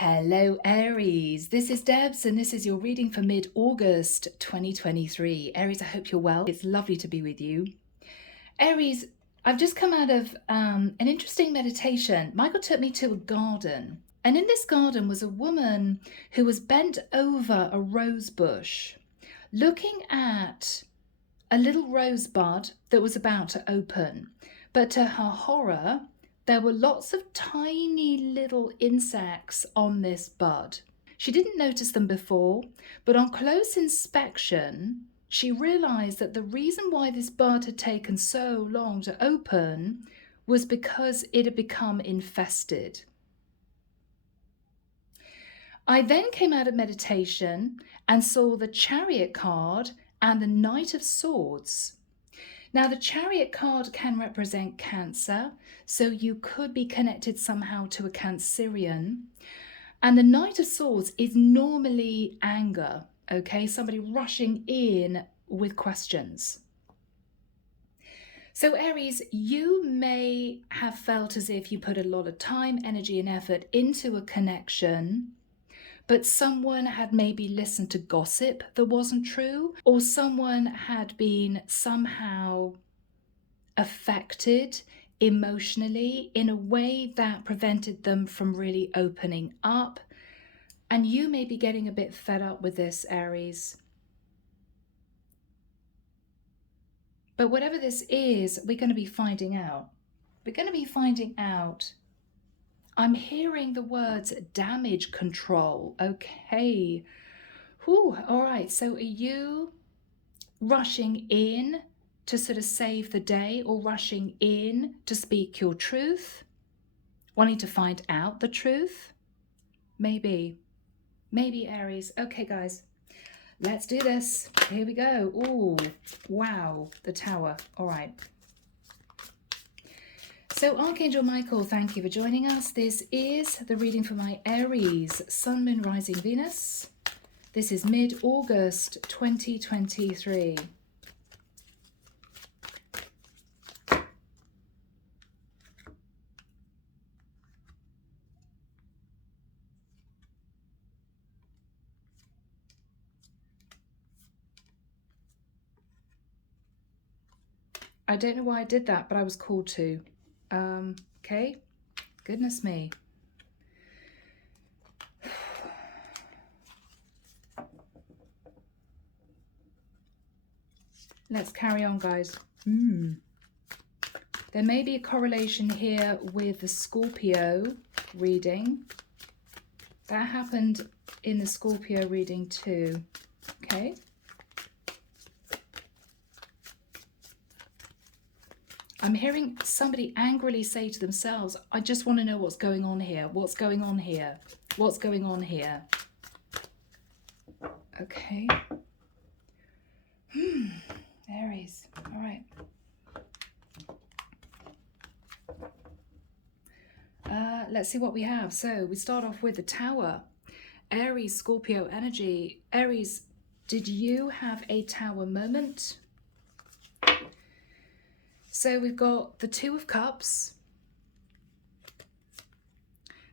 Hello Aries, this is Debs and this is your reading for mid-August 2023. Aries, I hope you're well. It's lovely to be with you. Aries, I've just come out of an interesting meditation. Michael took me to a garden, and in this garden was a woman who was bent over a rose bush, looking at a little rosebud that was about to open. But to her horror, there were lots of tiny little insects on this bud. She didn't notice them before, but on close inspection, she realized that the reason why this bud had taken so long to open was because it had become infested. I then came out of meditation and saw the Chariot card and the Knight of Swords. Now, the Chariot card can represent Cancer, so you could be connected somehow to a Cancerian. And the Knight of Swords is normally anger, okay? Somebody rushing in with questions. So Aries, you may have felt as if you put a lot of time, energy, and effort into a connection, but someone had maybe listened to gossip that wasn't true, or someone had been somehow affected emotionally in a way that prevented them from really opening up. And you may be getting a bit fed up with this, Aries. But whatever this is, we're going to be finding out. We're going to be finding out. I'm hearing the words damage control. Okay. Whew. All right. So are you rushing in to sort of save the day, or rushing in to speak your truth? Wanting to find out the truth? Maybe. Maybe, Aries. Okay, guys. Let's do this. Here we go. Ooh, wow. The Tower. All right. So Archangel Michael, thank you for joining us. This is the reading for my Aries, Sun, Moon, Rising, Venus. This is mid-August 2023. I don't know why I did that, but I was called to. Okay. Goodness me. Let's carry on, guys. There may be a correlation here with the Scorpio reading. That happened in the Scorpio reading too. Okay. I'm hearing somebody angrily say to themselves, I just want to know what's going on here. What's going on here? What's going on here? Okay. Aries. All right. Let's see what we have. So we start off with the Tower. Aries, Scorpio energy. Aries, did you have a Tower moment? So we've got the Two of Cups,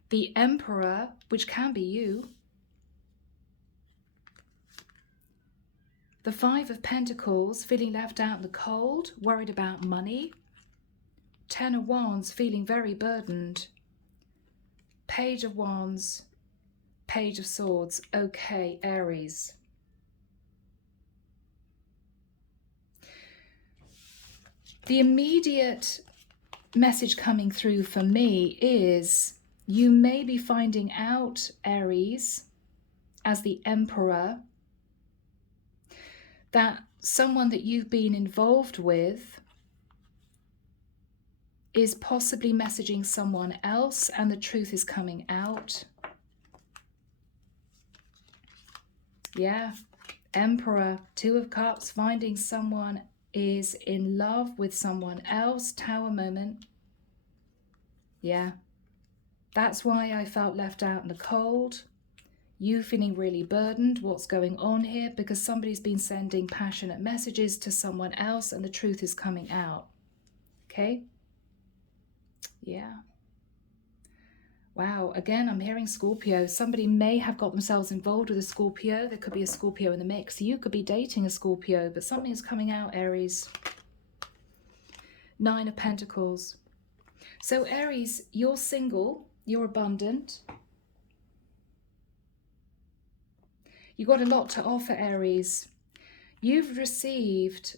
the Emperor, which can be you, the Five of Pentacles, feeling left out in the cold, worried about money, Ten of Wands, feeling very burdened, Page of Wands, Page of Swords. Okay, Aries. The immediate message coming through for me is you may be finding out, Aries, as the Emperor, that someone that you've been involved with is possibly messaging someone else and the truth is coming out. Yeah, Emperor, Two of Cups, finding someone is in love with someone else. Tower moment. Yeah, that's why I felt left out in the cold. You feeling really burdened. What's going on here? Because somebody's been sending passionate messages to someone else and the truth is coming out. Okay? Yeah. Wow, again, I'm hearing Scorpio. Somebody may have got themselves involved with a Scorpio. There could be a Scorpio in the mix. You could be dating a Scorpio, but something is coming out, Aries. 9 of Pentacles. So Aries, you're single, you're abundant. You got a lot to offer, Aries. You've received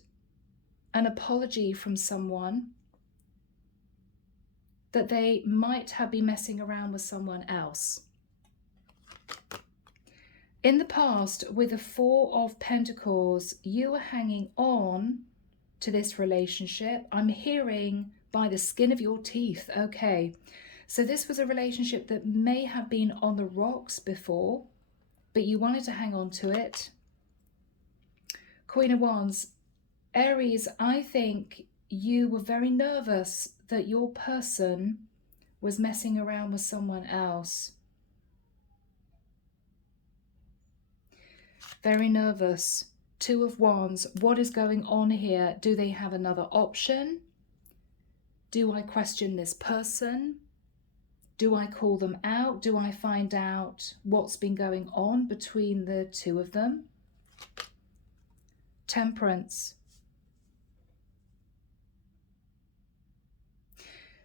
an apology from someone that they might have been messing around with someone else. In the past, with the 4 of Pentacles, you were hanging on to this relationship. I'm hearing by the skin of your teeth. Okay, so this was a relationship that may have been on the rocks before, but you wanted to hang on to it. Queen of Wands. Aries, I think you were very nervous that your person was messing around with someone else. Very nervous. 2 of Wands. What is going on here? Do they have another option? Do I question this person? Do I call them out? Do I find out what's been going on between the 2 of them? Temperance.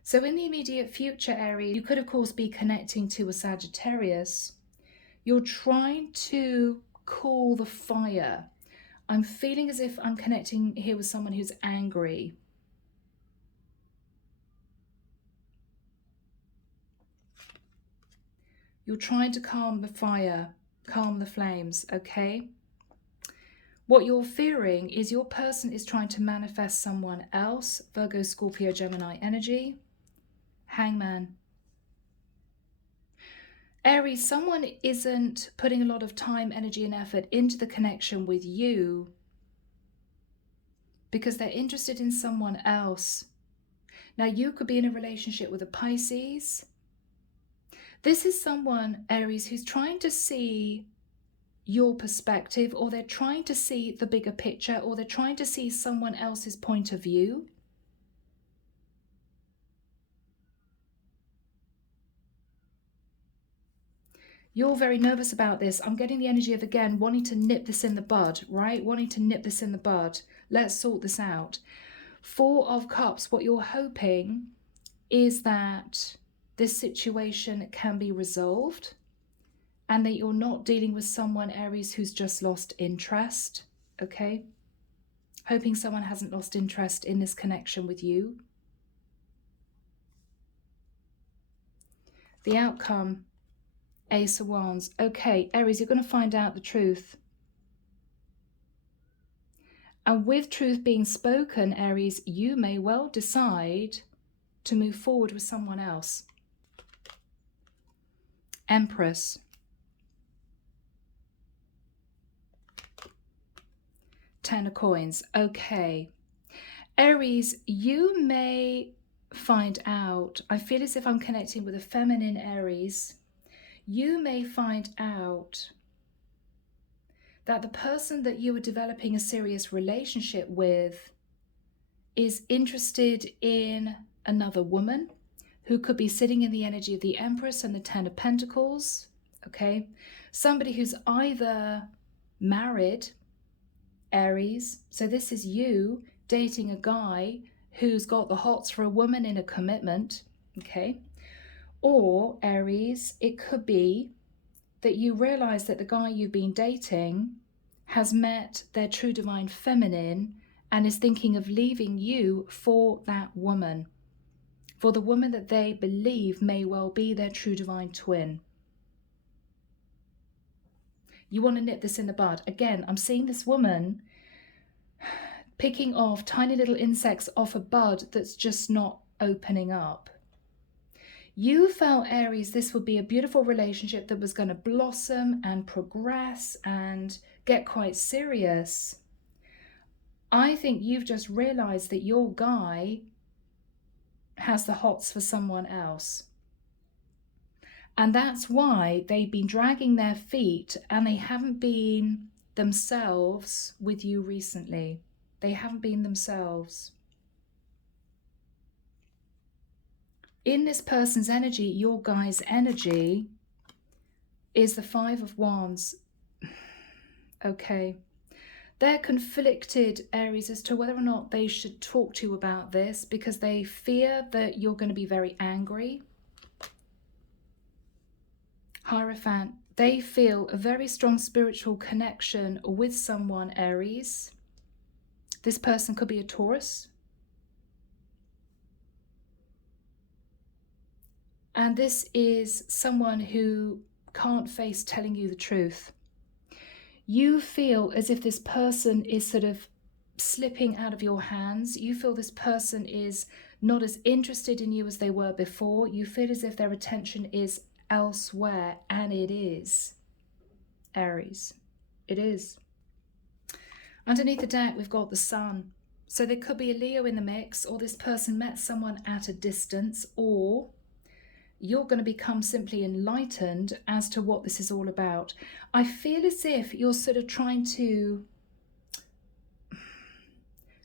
So in the immediate future, Aries, you could of course be connecting to a Sagittarius. You're trying to cool the fire. I'm feeling as if I'm connecting here with someone who's angry. You're trying to calm the fire, calm the flames, okay? What you're fearing is your person is trying to manifest someone else. Virgo, Scorpio, Gemini energy. Hangman. Aries, someone isn't putting a lot of time, energy and effort into the connection with you because they're interested in someone else. Now, you could be in a relationship with a Pisces. This is someone, Aries, who's trying to see your perspective, or they're trying to see the bigger picture, or they're trying to see someone else's point of view. You're very nervous about this. I'm getting the energy of, again, wanting to nip this in the bud, right? Wanting to nip this in the bud. Let's sort this out. 4 of Cups, what you're hoping is that this situation can be resolved and that you're not dealing with someone, Aries, who's just lost interest, okay? Hoping someone hasn't lost interest in this connection with you. The outcome, Ace of Wands. Okay, Aries, you're going to find out the truth. And with truth being spoken, Aries, you may well decide to move forward with someone else. Empress. Ten of Coins. Okay. Aries, you may find out, I feel as if I'm connecting with a feminine Aries. You may find out that the person that you are developing a serious relationship with is interested in another woman who could be sitting in the energy of the Empress and the 10 of Pentacles, okay? Somebody who's either married, Aries, so this is you dating a guy who's got the hots for a woman in a commitment, okay? Or, Aries, it could be that you realize that the guy you've been dating has met their true divine feminine and is thinking of leaving you for that woman, for the woman that they believe may well be their true divine twin. You want to nip this in the bud. Again, I'm seeing this woman picking off tiny little insects off a bud that's just not opening up. You felt, Aries, this would be a beautiful relationship that was going to blossom and progress and get quite serious. I think you've just realized that your guy has the hots for someone else. And that's why they've been dragging their feet and they haven't been themselves with you recently. They haven't been themselves. In this person's energy, your guy's energy is the Five of Wands. Okay. They're conflicted, Aries, as to whether or not they should talk to you about this because they fear that you're going to be very angry. Hierophant, they feel a very strong spiritual connection with someone, Aries. This person could be a Taurus. And this is someone who can't face telling you the truth. You feel as if this person is sort of slipping out of your hands. You feel this person is not as interested in you as they were before. You feel as if their attention is elsewhere, and it is, Aries. It is. Underneath the deck, we've got the Sun. So there could be a Leo in the mix, or this person met someone at a distance, or you're going to become simply enlightened as to what this is all about. I feel as if you're sort of trying to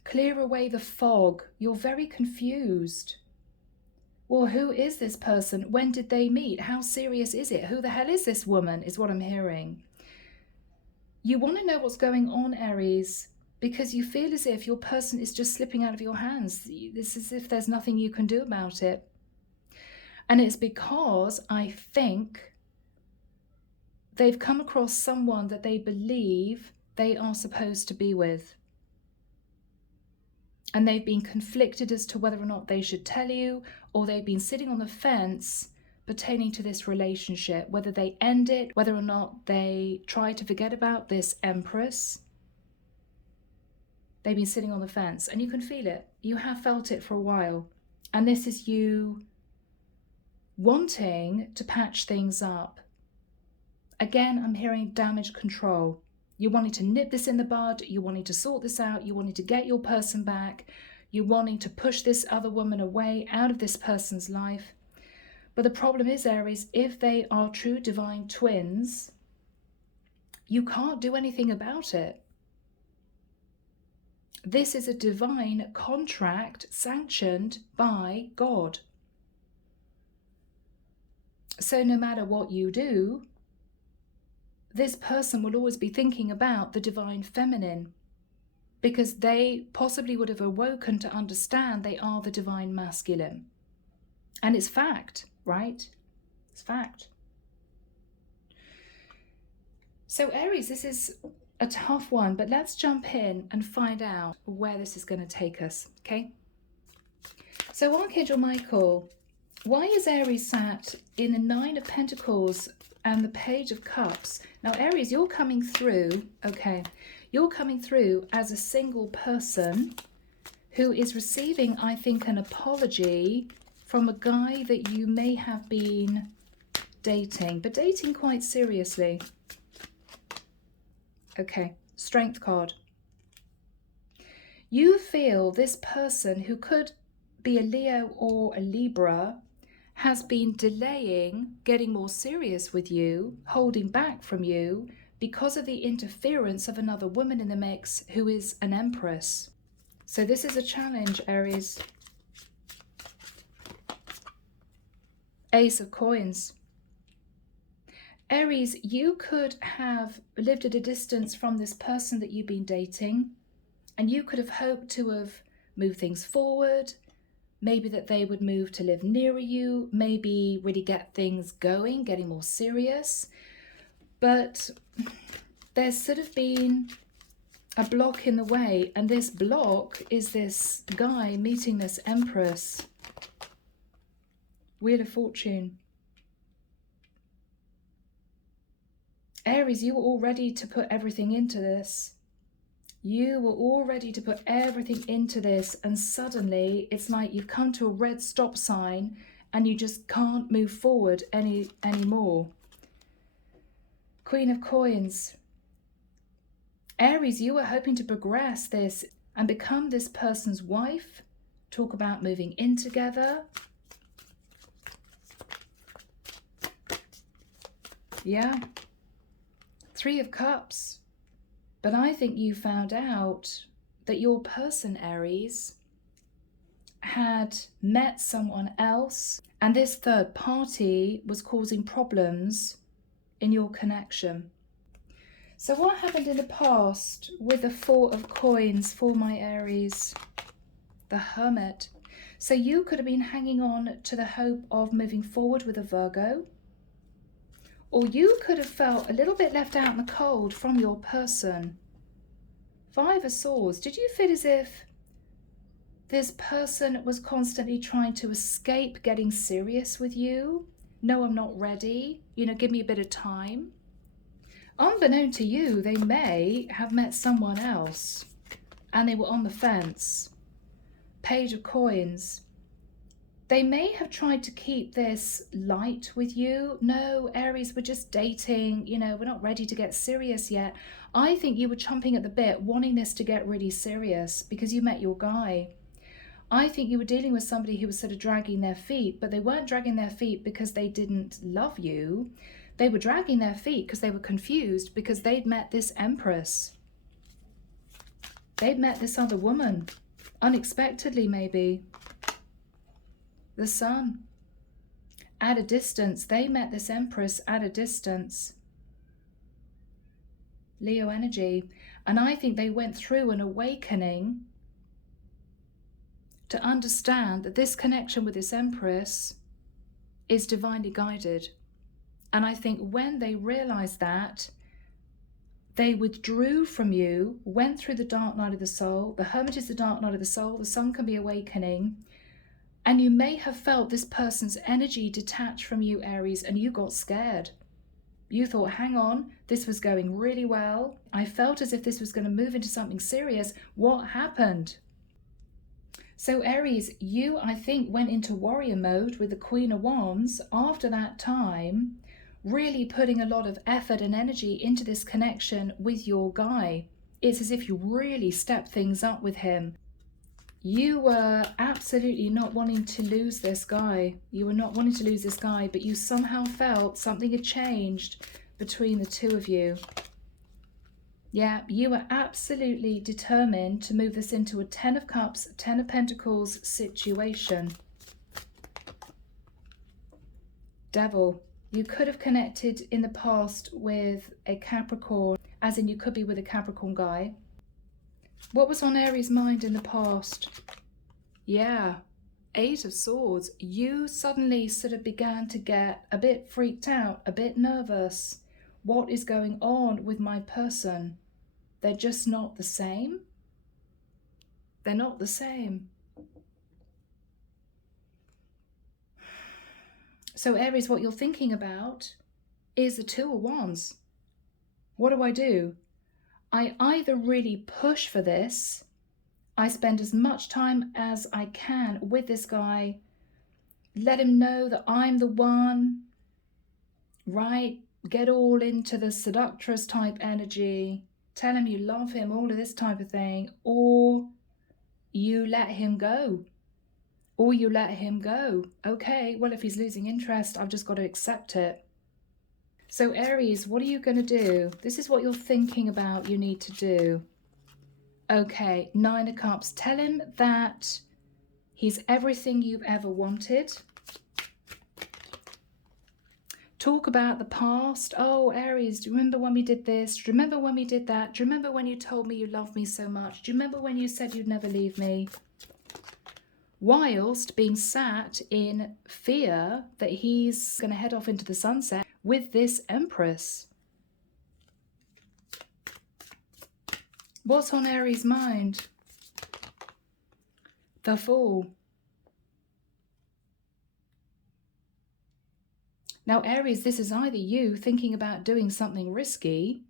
clear away the fog. You're very confused. Well, who is this person? When did they meet? How serious is it? Who the hell is this woman, is what I'm hearing. You want to know what's going on, Aries, because you feel as if your person is just slipping out of your hands. It's as if there's nothing you can do about it. And it's because I think they've come across someone that they believe they are supposed to be with. And they've been conflicted as to whether or not they should tell you, or they've been sitting on the fence pertaining to this relationship, whether they end it, whether or not they try to forget about this Empress. They've been sitting on the fence, and you can feel it. You have felt it for a while. And this is you wanting to patch things up. Again, I'm hearing damage control. You're wanting to nip this in the bud. You're wanting to sort this out. You're wanting to get your person back. You're wanting to push this other woman away out of this person's life. But the problem is, Aries, if they are true divine twins, you can't do anything about it. This is a divine contract sanctioned by God. So no matter what you do, this person will always be thinking about the divine feminine, because they possibly would have awoken to understand they are the divine masculine. And it's fact, right? It's fact. So Aries, this is a tough one, but let's jump in and find out where this is going to take us, okay? So Archangel Michael, why is Aries sat in the Nine of Pentacles and the Page of Cups? Now, Aries, you're coming through, okay, you're coming through as a single person who is receiving, I think, an apology from a guy that you may have been dating, but dating quite seriously. Okay, Strength card. You feel this person, who could be a Leo or a Libra, has been delaying getting more serious with you, holding back from you because of the interference of another woman in the mix who is an Empress. So this is a challenge, Aries. Ace of Coins. Aries, you could have lived at a distance from this person that you've been dating, and you could have hoped to have moved things forward, maybe that they would move to live nearer you, maybe really get things going, getting more serious. But there's sort of been a block in the way, and this block is this guy meeting this Empress. Wheel of Fortune. Aries, you were all ready to put everything into this. You were all ready to put everything into this, and suddenly it's like you've come to a red stop sign and you just can't move forward anymore. Queen of Coins. Aries, you were hoping to progress this and become this person's wife, talk about moving in together. Yeah. Three of Cups. But I think you found out that your person, Aries, had met someone else, and this third party was causing problems in your connection. So what happened in the past with the Four of Coins for my Aries? The Hermit. So you could have been hanging on to the hope of moving forward with a Virgo, or you could have felt a little bit left out in the cold from your person. Five of Swords. Did you feel as if this person was constantly trying to escape getting serious with you? No, I'm not ready. Give me a bit of time. Unbeknown to you, they may have met someone else and they were on the fence. Page of Coins. They may have tried to keep this light with you. No, Aries, we're just dating. We're not ready to get serious yet. I think you were chomping at the bit, wanting this to get really serious because you met your guy. I think you were dealing with somebody who was sort of dragging their feet, but they weren't dragging their feet because they didn't love you. They were dragging their feet because they were confused because they'd met this Empress. They'd met this other woman. Unexpectedly, maybe. The Sun. At a distance. They met this Empress at a distance. Leo energy. And I think they went through an awakening to understand that this connection with this Empress is divinely guided. And I think when they realized that, they withdrew from you, went through the dark night of the soul. The Hermit is the dark night of the soul. The Sun can be awakening. And you may have felt this person's energy detach from you, Aries, and you got scared. You thought, hang on, this was going really well. I felt as if this was going to move into something serious. What happened? So Aries, you, I think, went into warrior mode with the Queen of Wands after that time, really putting a lot of effort and energy into this connection with your guy. It's as if you really stepped things up with him. You were absolutely not wanting to lose this guy. You were not wanting to lose this guy, but you somehow felt something had changed between the two of you. Yeah, you were absolutely determined to move this into a 10 of Cups, 10 of Pentacles situation. Devil. You could have connected in the past with a Capricorn, as in you could be with a Capricorn guy. What was on Aries' mind in the past? Yeah, 8 of Swords. You suddenly sort of began to get a bit freaked out, a bit nervous. What is going on with my person? They're just not the same. They're not the same. So Aries, what you're thinking about is the 2 of Wands. What do? I either really push for this, I spend as much time as I can with this guy, let him know that I'm the one, right? Get all into the seductress type energy, tell him you love him, all of this type of thing, or you let him go. Or you let him go. Okay, well, if he's losing interest, I've just got to accept it. So Aries, what are you going to do? This is what you're thinking about you need to do. Okay, 9 of Cups. Tell him that he's everything you've ever wanted. Talk about the past. Oh, Aries, do you remember when we did this? Do you remember when we did that? Do you remember when you told me you loved me so much? Do you remember when you said you'd never leave me? Whilst being sat in fear that he's going to head off into the sunset with this Empress. What's on Aries' mind? The Fool. Now, Aries, this is either you thinking about doing something risky,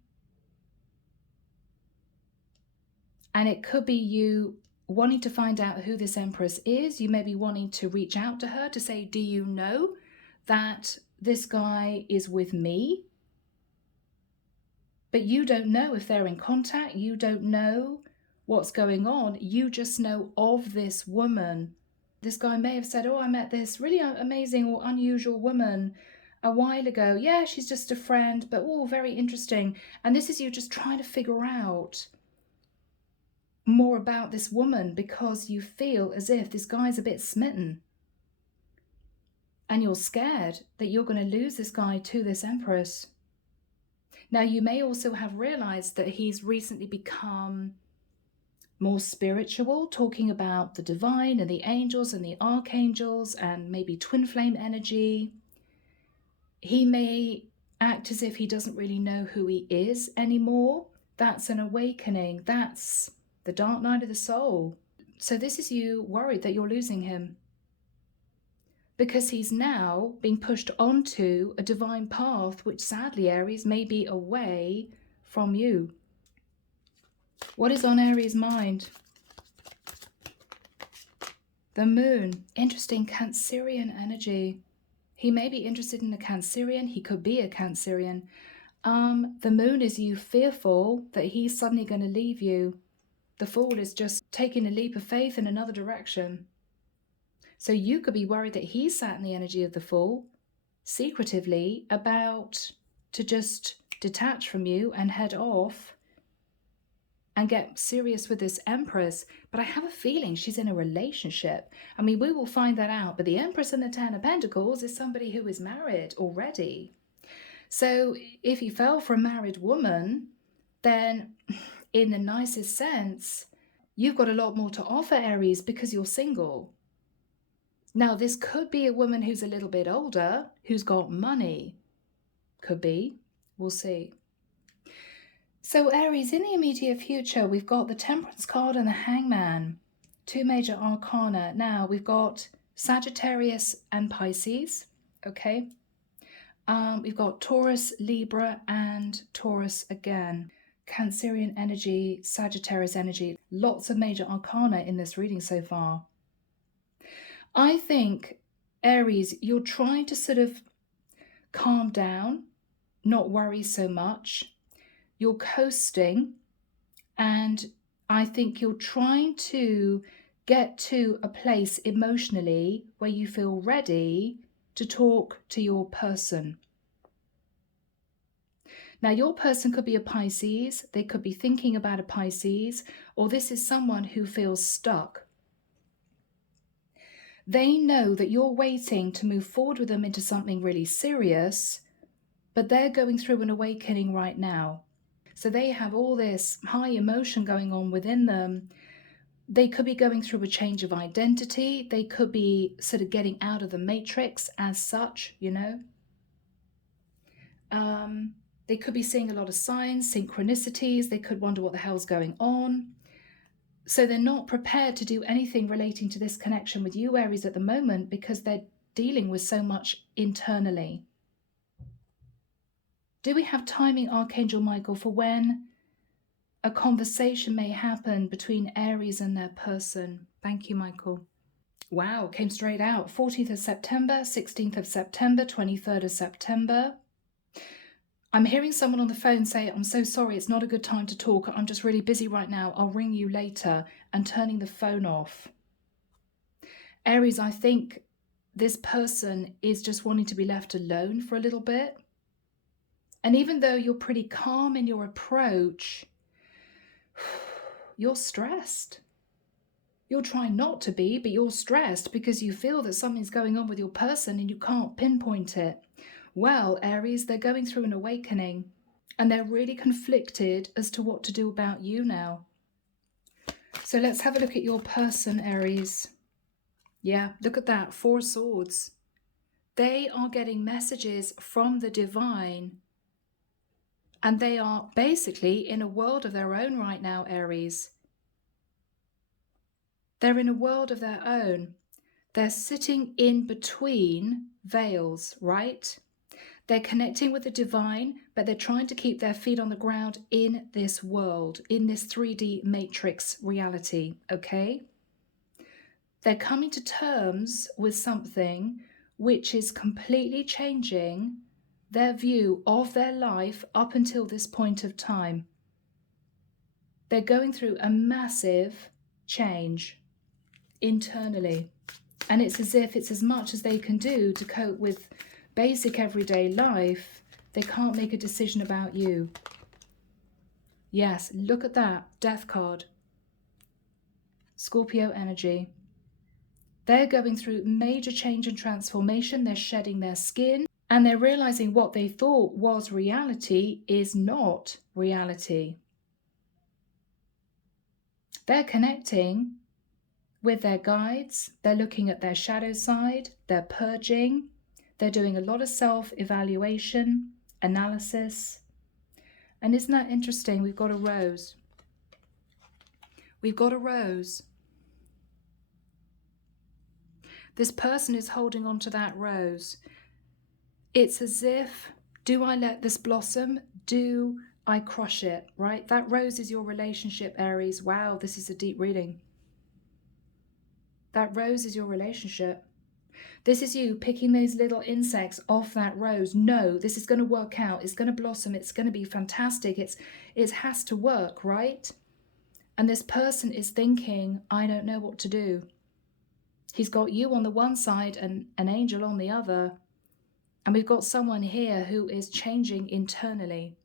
and it could be you wanting to find out who this Empress is. You may be wanting to reach out to her to say, do you know that this guy is with me? But you don't know if they're in contact. You don't know what's going on. You just know of this woman. This guy may have said, oh, I met this really amazing or unusual woman a while ago. Yeah, she's just a friend, but oh, very interesting. And this is you just trying to figure out more about this woman because you feel as if this guy's a bit smitten. And you're scared that you're going to lose this guy to this Empress. Now, you may also have realized that he's recently become more spiritual, talking about the divine and the angels and the archangels and maybe twin flame energy. He may act as if he doesn't really know who he is anymore. That's an awakening. That's the dark night of the soul. So this is you worried that you're losing him, because he's now being pushed onto a divine path, which sadly, Aries, may be away from you. What is on Aries' mind? The moon. Interesting. Cancerian energy. He may be interested in a Cancerian. He could be a Cancerian. The moon is you fearful that he's suddenly going to leave you. The Fool is just taking a leap of faith in another direction. So you could be worried that he sat in the energy of the Fool, secretively about to just detach from you and head off and get serious with this Empress. But I have a feeling she's in a relationship. I mean, we will find that out. But the Empress and the Ten of Pentacles is somebody who is married already. So if he fell for a married woman, then in the nicest sense, you've got a lot more to offer, Aries, because you're single. Now, this could be a woman who's a little bit older, who's got money. Could be. We'll see. So, Aries, in the immediate future, we've got the Temperance card and the Hangman. Two major arcana. Now, we've got Sagittarius and Pisces. Okay. We've got Taurus, Libra, and Taurus again. Cancerian energy, Sagittarius energy. Lots of major arcana in this reading so far. I think, Aries, you're trying to sort of calm down, not worry so much. You're coasting, and I think you're trying to get to a place emotionally where you feel ready to talk to your person. Now, your person could be a Pisces. They could be thinking about a Pisces, or this is someone who feels stuck. They know that you're waiting to move forward with them into something really serious, but they're going through an awakening right now. So they have all this high emotion going on within them. They could be going through a change of identity. They could be sort of getting out of the matrix as such, you know. They could be seeing a lot of signs, synchronicities. They could wonder what the hell's going on. So they're not prepared to do anything relating to this connection with you, Aries, at the moment, because they're dealing with so much internally. Do we have timing, Archangel Michael, for when a conversation may happen between Aries and their person? Thank you, Michael. Wow, came straight out. 14th of September, 16th of September, 23rd of September. I'm hearing someone on the phone say, I'm so sorry, it's not a good time to talk. I'm just really busy right now. I'll ring you later, and turning the phone off. Aries, I think this person is just wanting to be left alone for a little bit. And even though you're pretty calm in your approach, you're stressed. You're trying not to be, but you're stressed because you feel that something's going on with your person and you can't pinpoint it. Well, Aries, they're going through an awakening and they're really conflicted as to what to do about you now. So let's have a look at your person, Aries. Yeah, look at that, 4 swords. They are getting messages from the divine, and they are basically in a world of their own right now, Aries. They're in a world of their own. They're sitting in between veils, right? They're connecting with the divine, but they're trying to keep their feet on the ground in this world, in this 3D matrix reality, okay? They're coming to terms with something which is completely changing their view of their life up until this point of time. They're going through a massive change internally, and it's as if it's as much as they can do to cope with basic everyday life. They can't make a decision about you. Yes, look at that Death card. Scorpio energy. They're going through major change and transformation. They're shedding their skin and they're realizing what they thought was reality is not reality. They're connecting with their guides. They're looking at their shadow side. They're purging. They're doing a lot of self-evaluation, analysis. And isn't that interesting? We've got a rose. We've got a rose. This person is holding on to that rose. It's as if, do I let this blossom? Do I crush it? Right? That rose is your relationship, Aries. Wow, this is a deep reading. That rose is your relationship. This is you picking those little insects off that rose. No, this is going to work out. It's going to blossom. It's going to be fantastic. It has to work, right? And this person is thinking, I don't know what to do. He's got you on the one side and an angel on the other. And we've got someone here who is changing internally.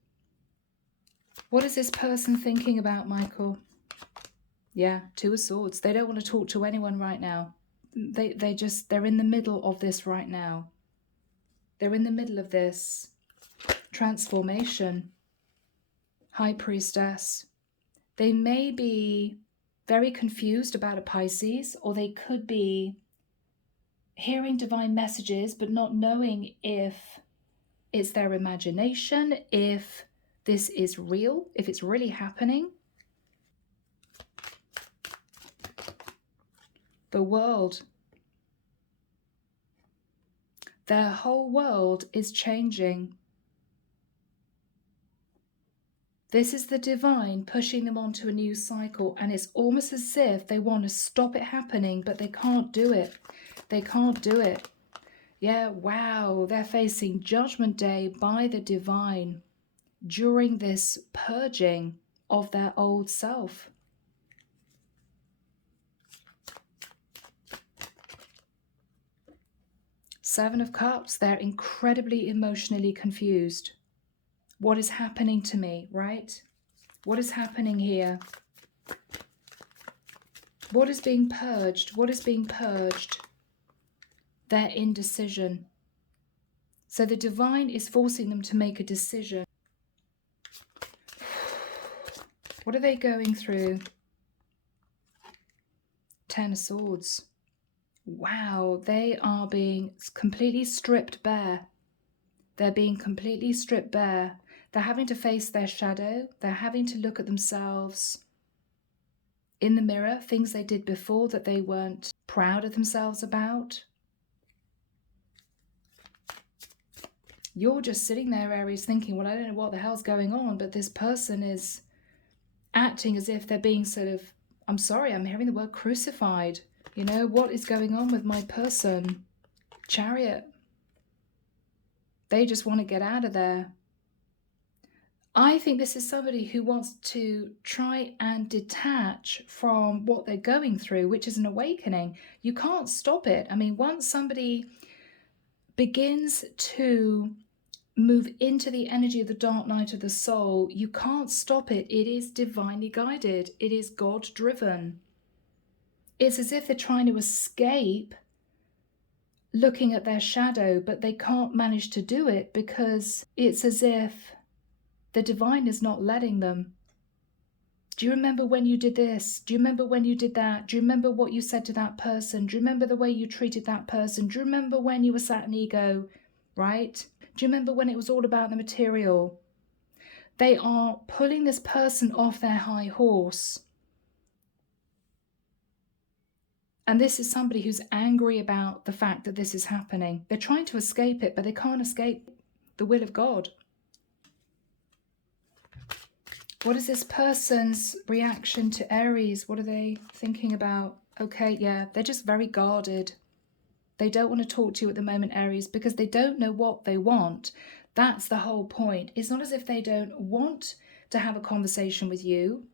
What is this person thinking about, Michael? Yeah, Two of Swords. They don't want to talk to anyone right now. They're in the middle of this right now. They're in the middle of this transformation. High Priestess. They may be very confused about a Pisces, or they could be hearing divine messages but not knowing if it's their imagination, if this is real, if it's really happening. The world. Their whole world is changing. This is the divine pushing them onto a new cycle, and it's almost as if they want to stop it happening, but they can't do it. They can't do it. Yeah, wow, they're facing Judgment Day by the divine during this purging of their old self. Seven of Cups, they're incredibly emotionally confused. What is happening to me, right? What is happening here? What is being purged? What is being purged? Their indecision. So the divine is forcing them to make a decision. What are they going through? Ten of Swords. Wow, they are being completely stripped bare. They're being completely stripped bare. They're having to face their shadow. They're having to look at themselves in the mirror, things they did before that they weren't proud of themselves about. You're just sitting there, Aries, thinking, well, I don't know what the hell's going on, but this person is acting as if they're being sort of, I'm sorry, I'm hearing the word crucified. You know, what is going on with my person? Chariot. They just want to get out of there. I think this is somebody who wants to try and detach from what they're going through, which is an awakening. You can't stop it. I mean, once somebody begins to move into the energy of the dark night of the soul, you can't stop it. It is divinely guided. It is God-driven. It's as if they're trying to escape looking at their shadow, but they can't manage to do it because it's as if the divine is not letting them. Do you remember when you did this? Do you remember when you did that? Do you remember what you said to that person? Do you remember the way you treated that person? Do you remember when you were sat in ego, right? Do you remember when it was all about the material? They are pulling this person off their high horse. And this is somebody who's angry about the fact that this is happening. They're trying to escape it, but they can't escape the will of God. What is this person's reaction to Aries? What are they thinking about? Okay, yeah, they're just very guarded. They don't want to talk to you at the moment, Aries, because they don't know what they want. That's the whole point. It's not as if they don't want to have a conversation with you.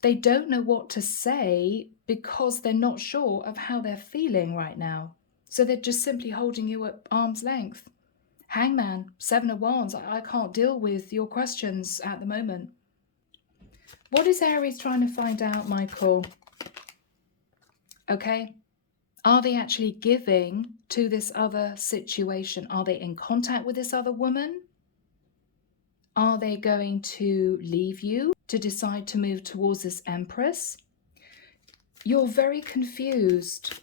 They don't know what to say because they're not sure of how they're feeling right now. So they're just simply holding you at arm's length. Hangman, Seven of Wands, I can't deal with your questions at the moment. What is Aries trying to find out, Michael? Okay? Are they actually giving to this other situation? Are they in contact with this other woman? Are they going to leave you to decide to move towards this Empress? You're very confused.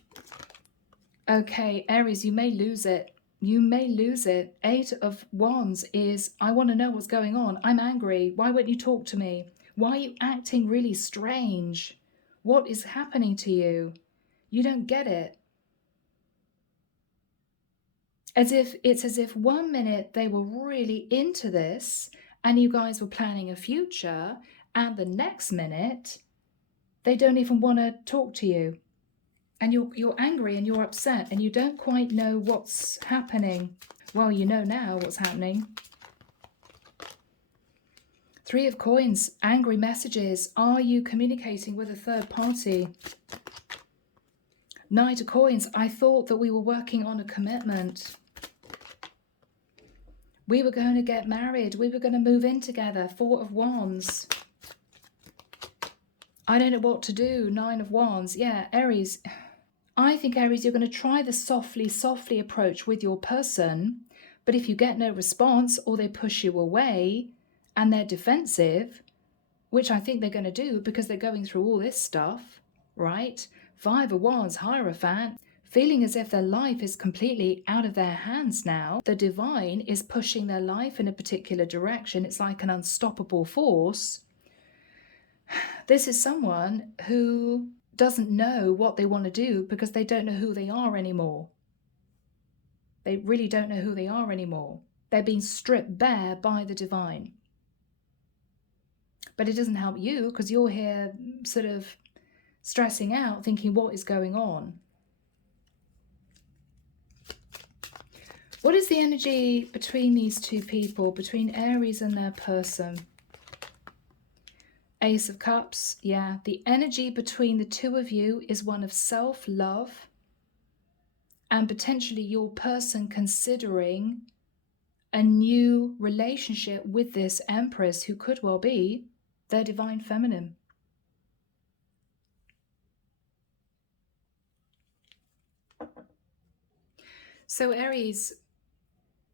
Okay, Aries, you may lose it. You may lose it. 8 of Wands is, I want to know what's going on. I'm angry. Why won't you talk to me? Why are you acting really strange? What is happening to you? You don't get it. It's as if 1 minute they were really into this and you guys were planning a future, and the next minute they don't even want to talk to you. And you're angry and you're upset and you don't quite know what's happening. Well, you know now what's happening. 3 of Coins, angry messages. Are you communicating with a third party? Knight of Coins, I thought that we were working on a commitment. We were going to get married. We were going to move in together. 4 of Wands. I don't know what to do. 9 of Wands. Yeah, Aries. I think, Aries, you're going to try the softly approach with your person, but if you get no response or they push you away and they're defensive, which I think they're going to do because they're going through all this stuff, right? 5 of Wands, Hierophant, feeling as if their life is completely out of their hands now. The divine is pushing their life in a particular direction. It's like an unstoppable force. This is someone who doesn't know what they want to do because they don't know who they are anymore. They really don't know who they are anymore. They're being stripped bare by the divine. But it doesn't help you because you're here sort of stressing out, thinking what is going on. What is the energy between these two people, between Aries and their person? Ace of Cups, yeah. The energy between the two of you is one of self-love and potentially your person considering a new relationship with this Empress who could well be their divine feminine. So Aries,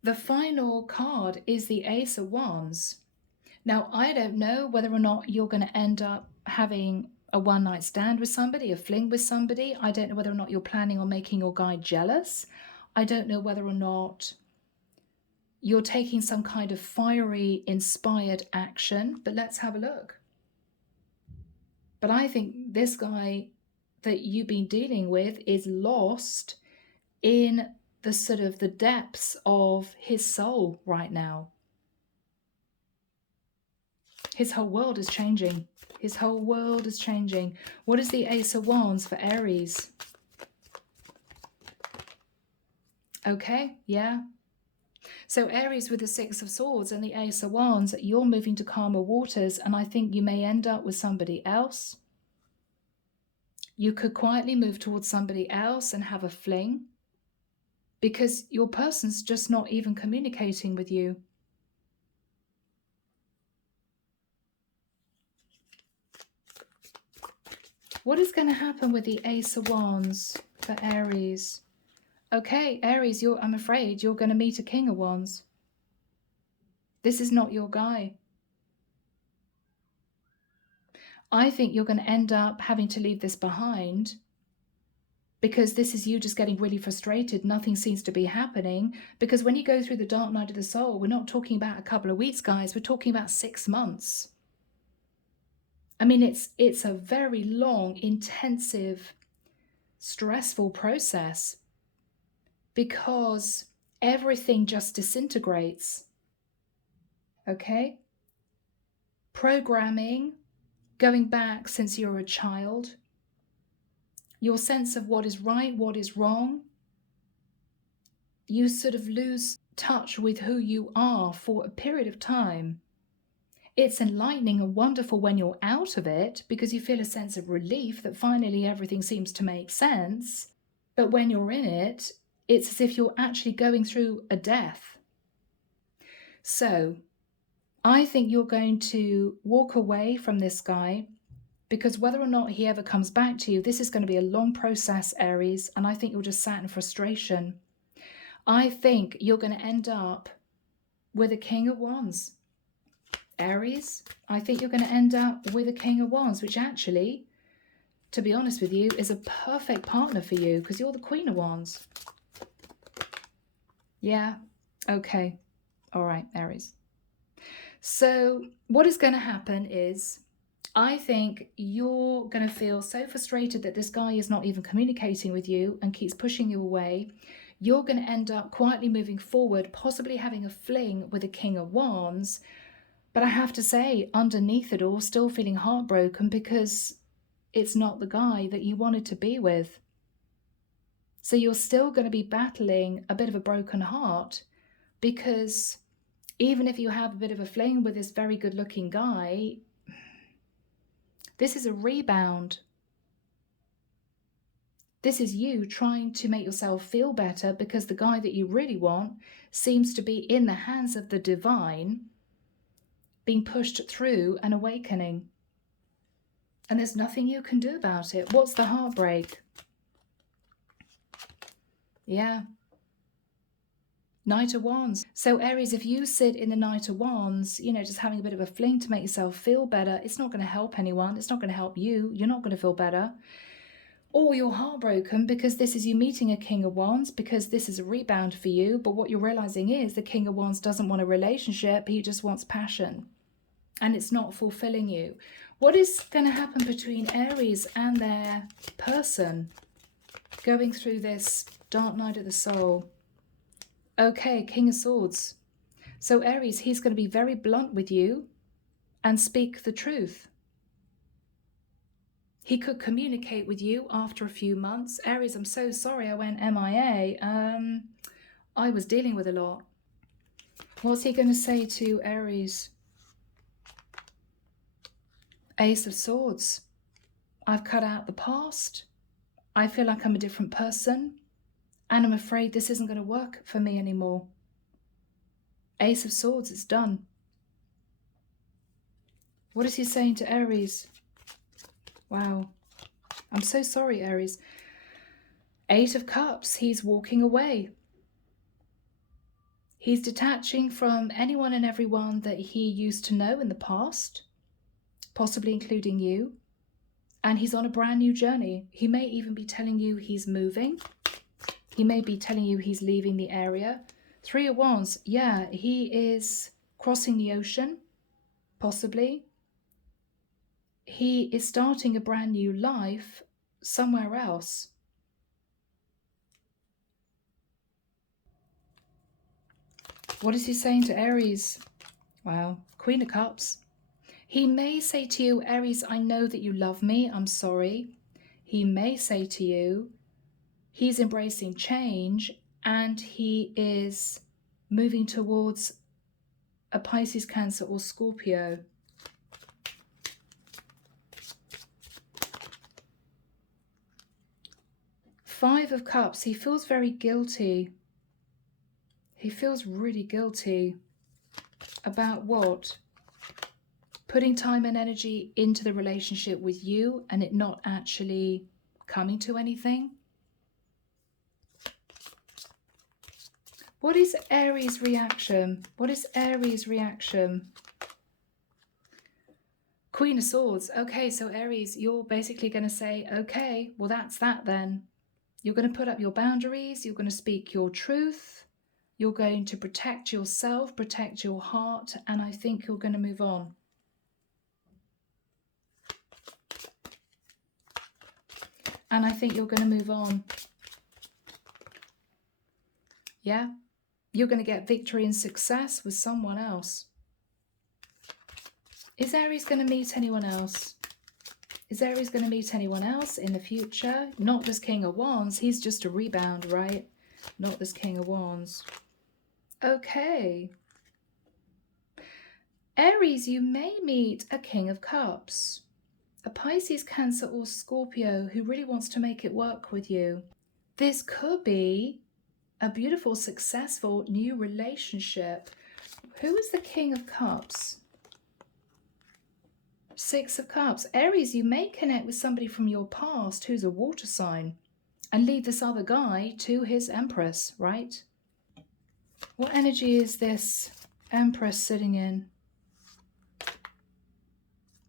the final card is the Ace of Wands. Now, I don't know whether or not you're going to end up having a one-night stand with somebody, a fling with somebody. I don't know whether or not you're planning on making your guy jealous. I don't know whether or not you're taking some kind of fiery, inspired action, but let's have a look. But I think this guy that you've been dealing with is lost in the sort of the depths of his soul right now. His whole world is changing. His whole world is changing. What is the Ace of Wands for Aries? Okay, yeah. So Aries with the 6 of Swords and the Ace of Wands, you're moving to calmer waters, and I think you may end up with somebody else. You could quietly move towards somebody else and have a fling because your person's just not even communicating with you. What is going to happen with the Ace of Wands for Aries? Okay, Aries, I'm afraid you're going to meet a King of Wands. This is not your guy. I think you're going to end up having to leave this behind because this is you just getting really frustrated. Nothing seems to be happening because when you go through the dark night of the soul, we're not talking about a couple of weeks, guys. We're talking about 6 months. I mean, it's a very long, intensive, stressful process because everything just disintegrates. Okay? Programming, going back since you were a child, your sense of what is right, what is wrong, you sort of lose touch with who you are for a period of time. It's enlightening and wonderful when you're out of it because you feel a sense of relief that finally everything seems to make sense. But when you're in it, it's as if you're actually going through a death. So I think you're going to walk away from this guy Because whether or not he ever comes back to you, this is going to be a long process, Aries, and I think you're just sat in frustration. I think you're going to end up with a King of Wands. Aries, I think you're going to end up with a King of Wands, which actually, to be honest with you, is a perfect partner for you because you're the Queen of Wands. Yeah, okay. All right, Aries. So what is going to happen is, I think you're going to feel so frustrated that this guy is not even communicating with you and keeps pushing you away. You're going to end up quietly moving forward, possibly having a fling with the King of Wands. But I have to say, underneath it all, still feeling heartbroken because it's not the guy that you wanted to be with. So you're still going to be battling a bit of a broken heart, because even if you have a bit of a fling with this very good looking guy, this is a rebound. This is you trying to make yourself feel better because the guy that you really want seems to be in the hands of the divine, being pushed through an awakening. And there's nothing you can do about it. What's the heartbreak? Yeah. Knight of Wands. So Aries, if you sit in the Knight of Wands, you know, just having a bit of a fling to make yourself feel better, it's not going to help anyone. It's not going to help you. You're not going to feel better. Or you're heartbroken because this is you meeting a King of Wands, because this is a rebound for you. But what you're realizing is the King of Wands doesn't want a relationship. He just wants passion. And it's not fulfilling you. What is going to happen between Aries and their person going through this dark night of the soul? Okay, King of Swords. So Aries, he's going to be very blunt with you and speak the truth. He could communicate with you after a few months. Aries, I'm so sorry I went MIA. I was dealing with a lot. What's he going to say to Aries? Ace of Swords. I've cut out the past. I feel like I'm a different person. And I'm afraid this isn't going to work for me anymore. Ace of Swords, it's done. What is he saying to Aries? Wow. I'm so sorry, Aries. Eight of Cups, he's walking away. He's detaching from anyone and everyone that he used to know in the past, possibly including you. And he's on a brand new journey. He may even be telling you he's moving. He may be telling you he's leaving the area. Three of Wands, yeah, he is crossing the ocean, possibly. He is starting a brand new life somewhere else. What is he saying to Aries? Wow, Queen of Cups. He may say to you, Aries, I know that you love me, I'm sorry. He may say to you, he's embracing change and he is moving towards a Pisces, Cancer or Scorpio. Five of Cups, he feels very guilty. He feels really guilty about what? Putting time and energy into the relationship with you and it not actually coming to anything. What is Aries' reaction? What is Aries' reaction? Queen of Swords. Okay, so Aries, you're basically going to say, okay, well, that's that then. You're going to put up your boundaries. You're going to speak your truth. You're going to protect yourself, protect your heart, and I think you're going to move on. And I think you're going to move on. Yeah? You're going to get victory and success with someone else. Is Aries going to meet anyone else? Is Aries going to meet anyone else in the future? Not this King of Wands. He's just a rebound, right? Not this King of Wands. Okay. Aries, you may meet a King of Cups. A Pisces, Cancer or Scorpio who really wants to make it work with you. This could be a beautiful, successful new relationship. Who is the King of Cups? Six of Cups. Aries, you may connect with somebody from your past who's a water sign and leave this other guy to his Empress, right? What energy is this Empress sitting in?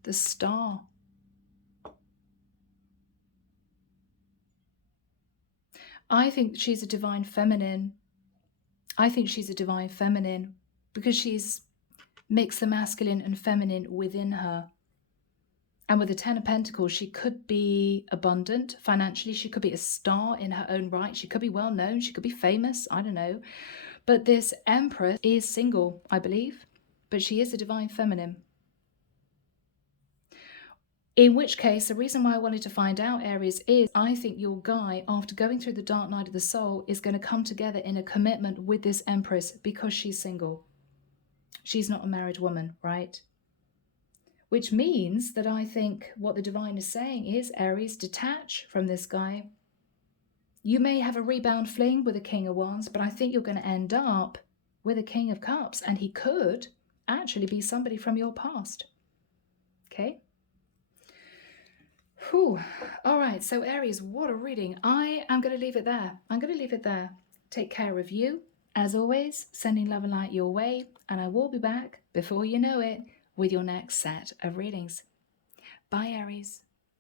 The Star. I think she's a divine feminine. I think she's a divine feminine because she's mixed the masculine and feminine within her. And with the Ten of Pentacles, she could be abundant financially. She could be a star in her own right. She could be well known. She could be famous. I don't know. But this Empress is single, I believe. But she is a divine feminine. In which case, the reason why I wanted to find out, Aries, is I think your guy, after going through the dark night of the soul, is going to come together in a commitment with this Empress because she's single. She's not a married woman, right? Which means that I think what the divine is saying is, Aries, detach from this guy. You may have a rebound fling with a King of Wands, but I think you're going to end up with a King of Cups, and he could actually be somebody from your past. Okay? Whew. All right, so Aries, what a reading. I am going to leave it there. I'm going to leave it there. Take care of you. As always, sending love and light your way, and I will be back before you know it with your next set of readings. Bye, Aries.